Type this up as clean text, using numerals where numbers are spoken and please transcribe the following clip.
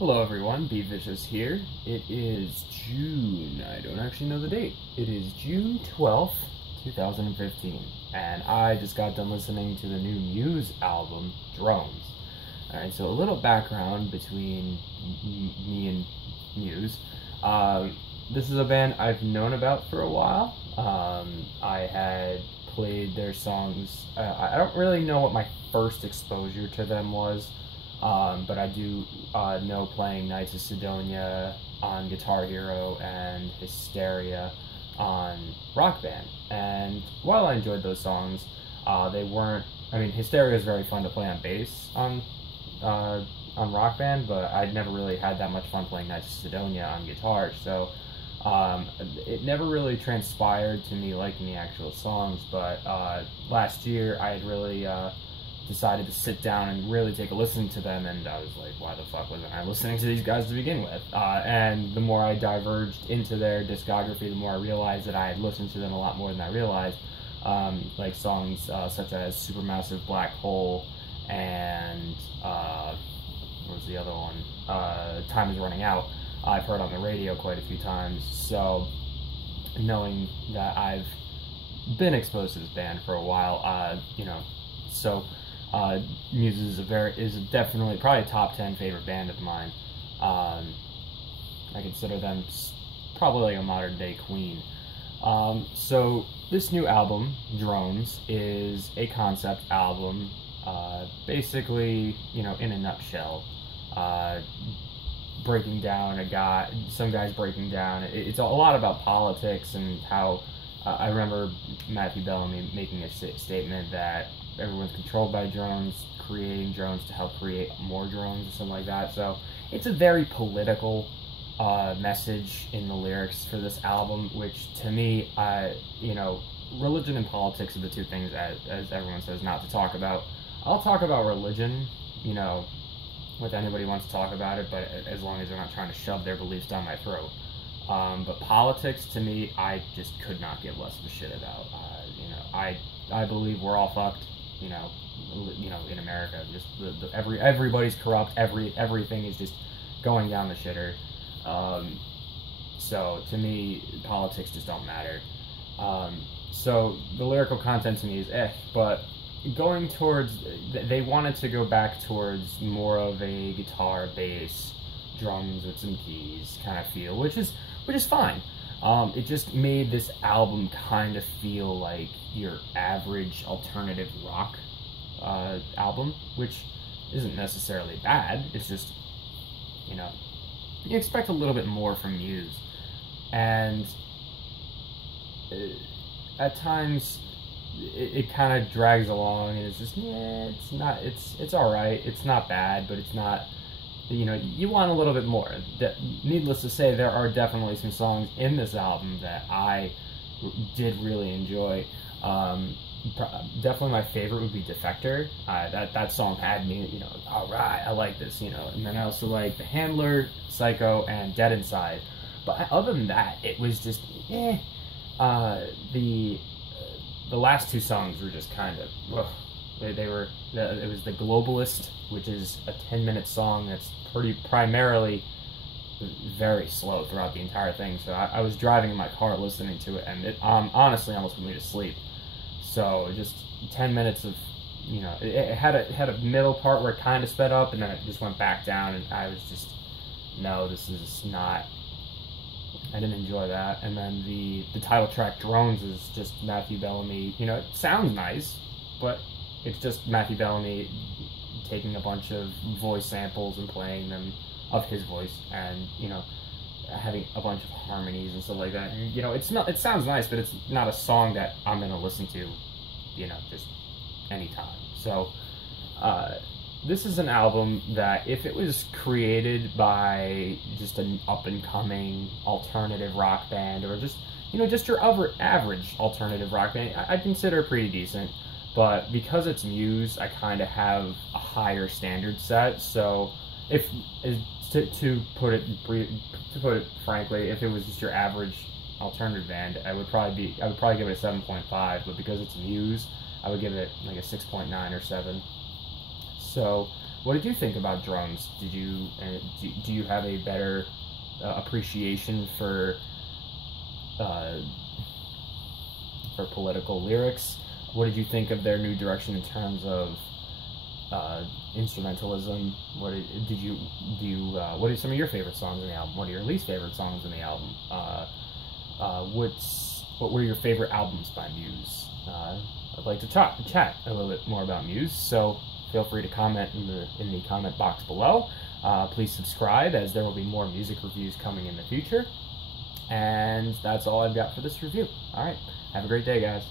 Hello everyone, Be Vicious here. It is June, I don't actually know the date. It is June 12th, 2015, and I just got done listening to the new Muse album, Drones. Alright, so a little background between me and Muse. This is a band I've known about for a while. I had played their songs. I don't really know what my first exposure to them was. But I do know playing Knights of Sidonia on Guitar Hero and Hysteria on Rock Band. And while I enjoyed those songs, they weren't. I mean, Hysteria is very fun to play on bass on Rock Band, but I'd never really had that much fun playing Knights of Sidonia on guitar. So it never really transpired to me liking the actual songs. But last year, I had really decided to sit down and really take a listen to them, and I was like, why the fuck wasn't I listening to these guys to begin with? And the more I diverged into their discography, the more I realized that I had listened to them a lot more than I realized. Like songs such as Supermassive Black Hole and what was the other one? Time Is Running Out. I've heard on the radio quite a few times. So knowing that I've been exposed to this band for a while, so Muse is definitely probably a top 10 favorite band of mine. I consider them probably like a modern day Queen. So this new album, Drones, is a concept album, basically, in a nutshell, breaking down some guys breaking down. It's a lot about politics and how I remember Matthew Bellamy making a statement that everyone's controlled by drones, creating drones to help create more drones or something like that. So it's a very political message in the lyrics for this album, which to me, religion and politics are the two things, as everyone says, not to talk about. I'll talk about religion, with anybody who wants to talk about it, but as long as they're not trying to shove their beliefs down my throat. But politics, to me, I just could not give less of a shit about. I believe we're all fucked. In America, just everybody's corrupt. Everything is just going down the shitter. So to me, politics just don't matter. So the lyrical content to me is but going towards, they wanted to go back towards more of a guitar, bass, drums with some keys kind of feel, which is fine. It just made this album kind of feel like your average alternative rock album, which isn't necessarily bad. It's just, you expect a little bit more from Muse. And at times, it kind of drags along, and it's just, it's alright. It's not bad, but it's not, you want a little bit more. Needless to say, there are definitely some songs in this album that I did really enjoy. Definitely my favorite would be Defector. That song had me, alright, I like this, And then I also like The Handler, Psycho, and Dead Inside. But other than that, it was just, the last two songs were just kind of, it was The Globalist, which is a 10-minute song that's primarily very slow throughout the entire thing. So I was driving in my car listening to it, and it honestly almost put me to sleep. So just 10 minutes of, it had a middle part where it kind of sped up, and then it just went back down, and I was just, no, this is not, I didn't enjoy that. And then the title track, Drones, is just Matthew Bellamy. It sounds nice, but it's just Matthew Bellamy taking a bunch of voice samples and playing them of his voice, and having a bunch of harmonies and stuff like that. And, it sounds nice, but it's not a song that I'm gonna listen to, just anytime. So this is an album that, if it was created by just an up-and-coming alternative rock band, or just your average alternative rock band, I'd consider it pretty decent. But because it's Muse, I kind of have a higher standard set. So to put it frankly, if it was just your average alternative band, I would probably give it a 7.5. But because it's Muse, I would give it like a 6.9 or 7. So what did you think about drums? Did you do you have a better appreciation for political lyrics? What did you think of their new direction in terms of instrumentalism? What are some of your favorite songs in the album? What are your least favorite songs in the album? What were your favorite albums by Muse? I'd like to chat a little bit more about Muse, so feel free to comment in the comment box below. Please subscribe, as there will be more music reviews coming in the future. And that's all I've got for this review. All right, have a great day, guys.